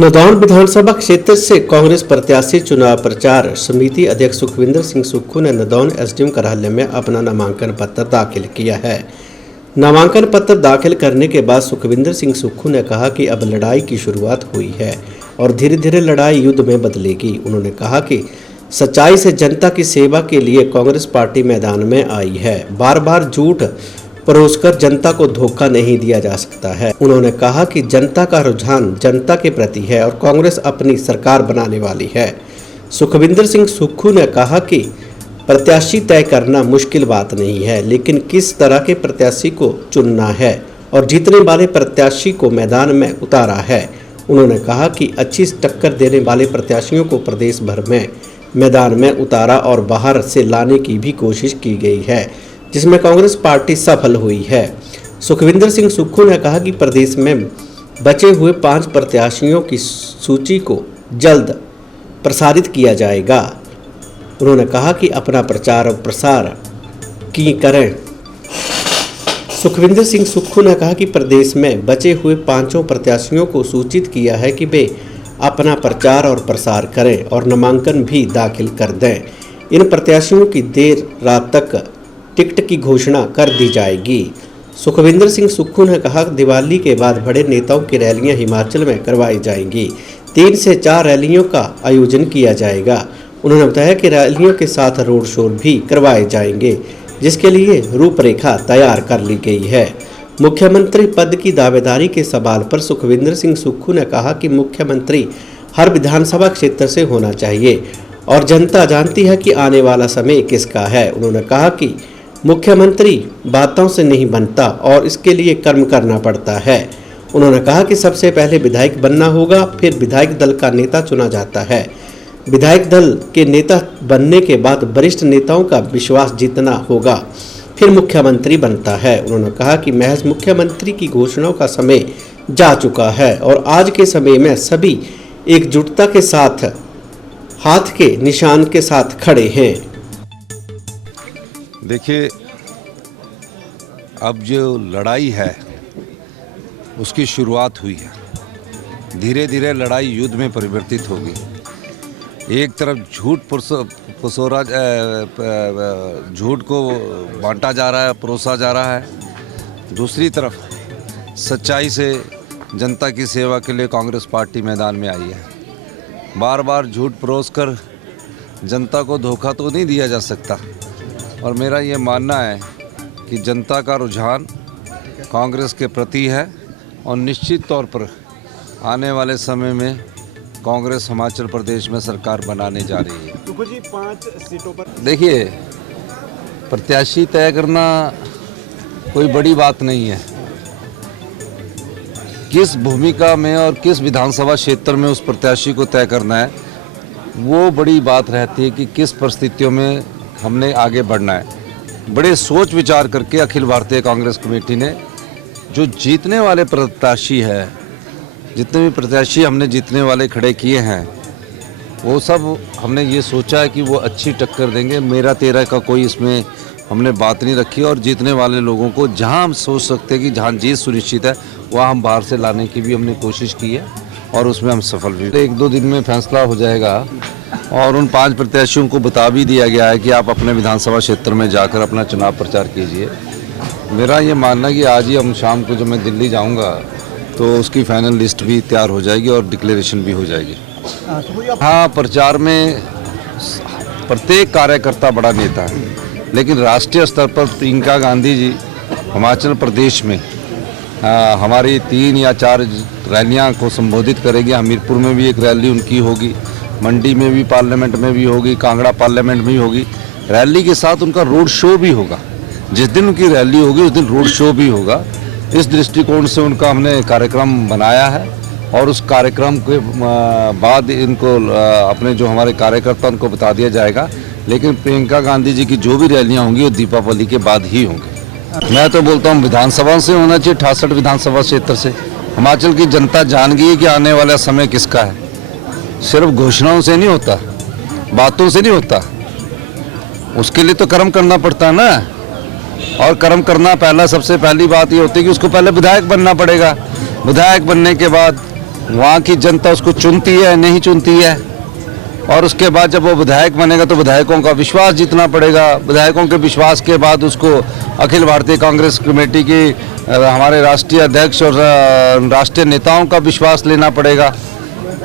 नदौन विधानसभा क्षेत्र से कांग्रेस प्रत्याशी चुनाव प्रचार समिति अध्यक्ष सुखविंदर सिंह सुक्खू ने नदौन एसडीएम कार्यालय में अपना नामांकन पत्र दाखिल किया है। नामांकन पत्र दाखिल करने के बाद सुखविंदर सिंह सुक्खू ने कहा कि अब लड़ाई की शुरुआत हुई है और धीरे धीरे लड़ाई युद्ध में बदलेगी। उन्होंने कहा कि सच्चाई से जनता की सेवा के लिए कांग्रेस पार्टी मैदान में आई है। बार बार झूठ परोसकर जनता को धोखा नहीं दिया जा सकता है। उन्होंने कहा कि जनता का रुझान जनता के प्रति है और कांग्रेस अपनी सरकार बनाने वाली है। सुखविंदर सिंह सुक्खू ने कहा कि प्रत्याशी तय करना मुश्किल बात नहीं है, लेकिन किस तरह के प्रत्याशी को चुनना है और जीतने वाले प्रत्याशी को मैदान में उतारा है। उन्होंने कहा कि अच्छी टक्कर देने वाले प्रत्याशियों को प्रदेश भर में मैदान में उतारा और बाहर से लाने की भी कोशिश की गई है, जिसमें कांग्रेस पार्टी सफल हुई है। सुखविंदर सिंह सुक्खू ने कहा कि प्रदेश में बचे हुए 5 प्रत्याशियों की सूची को जल्द प्रसारित किया जाएगा। उन्होंने कहा कि अपना प्रचार और प्रसार की करें। सुखविंदर सिंह सुक्खू ने कहा कि प्रदेश में बचे हुए 5 प्रत्याशियों को सूचित किया है कि वे अपना प्रचार और प्रसार करें और नामांकन भी दाखिल कर दें। इन प्रत्याशियों की देर रात तक टिकट की घोषणा कर दी जाएगी। सुखविंदर सिंह सुक्खू ने कहा कि दिवाली के बाद बड़े नेताओं की रैलियां हिमाचल में करवाई जाएंगी। 3 से 4 रैलियों का आयोजन किया जाएगा। उन्होंने बताया कि रैलियों के साथ रोड शो भी करवाए जाएंगे, जिसके लिए रूपरेखा तैयार कर ली गई है। मुख्यमंत्री पद की दावेदारी के सवाल पर सुखविंदर सिंह सुक्खू ने कहा कि मुख्यमंत्री हर विधानसभा क्षेत्र से होना चाहिए और जनता जानती है कि आने वाला समय किसका है। उन्होंने कहा कि मुख्यमंत्री बातों से नहीं बनता और इसके लिए कर्म करना पड़ता है। उन्होंने कहा कि सबसे पहले विधायक बनना होगा, फिर विधायक दल का नेता चुना जाता है। विधायक दल के नेता बनने के बाद वरिष्ठ नेताओं का विश्वास जीतना होगा, फिर मुख्यमंत्री बनता है। उन्होंने कहा कि महज मुख्यमंत्री की घोषणाओं का समय जा चुका है और आज के समय में सभी एकजुटता के साथ हाथ के निशान के साथ खड़े हैं। देखिए, अब जो लड़ाई है उसकी शुरुआत हुई है। धीरे धीरे लड़ाई युद्ध में परिवर्तित होगी। एक तरफ झूठ को बांटा जा रहा है, परोसा जा रहा है। दूसरी तरफ सच्चाई से जनता की सेवा के लिए कांग्रेस पार्टी मैदान में आई है। बार बार झूठ परोसकर जनता को धोखा तो नहीं दिया जा सकता और मेरा ये मानना है कि जनता का रुझान कांग्रेस के प्रति है और निश्चित तौर पर आने वाले समय में कांग्रेस हिमाचल प्रदेश में सरकार बनाने जा रही है। सुक्खू जी, 5 सीटों पर देखिए, प्रत्याशी तय करना कोई बड़ी बात नहीं है। किस भूमिका में और किस विधानसभा क्षेत्र में उस प्रत्याशी को तय करना है, वो बड़ी बात रहती है कि किस परिस्थितियों में हमने आगे बढ़ना है। बड़े सोच विचार करके अखिल भारतीय कांग्रेस कमेटी ने जो जीतने वाले प्रत्याशी है, जितने भी प्रत्याशी हमने जीतने वाले खड़े किए हैं, वो सब हमने ये सोचा है कि वो अच्छी टक्कर देंगे। मेरा तेरा का कोई इसमें हमने बात नहीं रखी और जीतने वाले लोगों को जहां हम सोच सकते हैं कि जहां जीत सुनिश्चित है, वहां हम बाहर से लाने की भी हमने कोशिश की है और उसमें हम सफल भी। 1-2 दिन में फैसला हो जाएगा और उन 5 प्रत्याशियों को बता भी दिया गया है कि आप अपने विधानसभा क्षेत्र में जाकर अपना चुनाव प्रचार कीजिए। मेरा ये मानना है कि आज ही हम शाम को जब मैं दिल्ली जाऊंगा तो उसकी फाइनल लिस्ट भी तैयार हो जाएगी और डिक्लेरेशन भी हो जाएगी। हाँ, प्रचार में प्रत्येक कार्यकर्ता बड़ा नेता है, लेकिन राष्ट्रीय स्तर पर प्रियंका गांधी जी हिमाचल प्रदेश में हमारी 3 या 4 रैलियां को संबोधित करेगी। हमीरपुर में भी एक रैली उनकी होगी, मंडी में भी, पार्लियामेंट में भी होगी, कांगड़ा पार्लियामेंट में भी होगी। रैली के साथ उनका रोड शो भी होगा। जिस दिन उनकी रैली होगी उस दिन रोड शो भी होगा। इस दृष्टिकोण से उनका हमने कार्यक्रम बनाया है और उस कार्यक्रम के बाद इनको अपने जो हमारे कार्यकर्ता उनको बता दिया जाएगा। लेकिन प्रियंका गांधी जी की जो भी रैलियाँ होंगी वो दीपावली के बाद ही होंगी। मैं तो बोलता हूँ विधानसभा से होना चाहिए, 68 विधानसभा क्षेत्र से। हिमाचल की जनता जान गई है कि आने वाला समय किसका है। सिर्फ घोषणाओं से नहीं होता, बातों से नहीं होता, उसके लिए तो कर्म करना पड़ता है ना। और कर्म करना सबसे पहली बात ये होती है कि उसको पहले विधायक बनना पड़ेगा। विधायक बनने के बाद वहाँ की जनता उसको चुनती है नहीं चुनती है, और उसके बाद जब वो विधायक बनेगा तो विधायकों का विश्वास जीतना पड़ेगा। विधायकों के विश्वास के बाद उसको अखिल भारतीय कांग्रेस कमेटी की हमारे राष्ट्रीय अध्यक्ष और राष्ट्रीय नेताओं का विश्वास लेना पड़ेगा,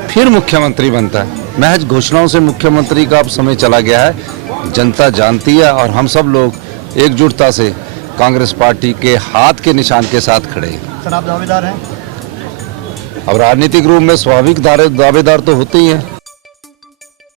फिर मुख्यमंत्री बनता है। महज घोषणाओं से मुख्यमंत्री का अब समय चला गया है। जनता जानती है और हम सब लोग एकजुटता से कांग्रेस पार्टी के हाथ के निशान के साथ खड़े हैं। सर आप दावेदार हैं? अब राजनीतिक रूप में स्वाभाविक दावेदार तो होते ही हैं।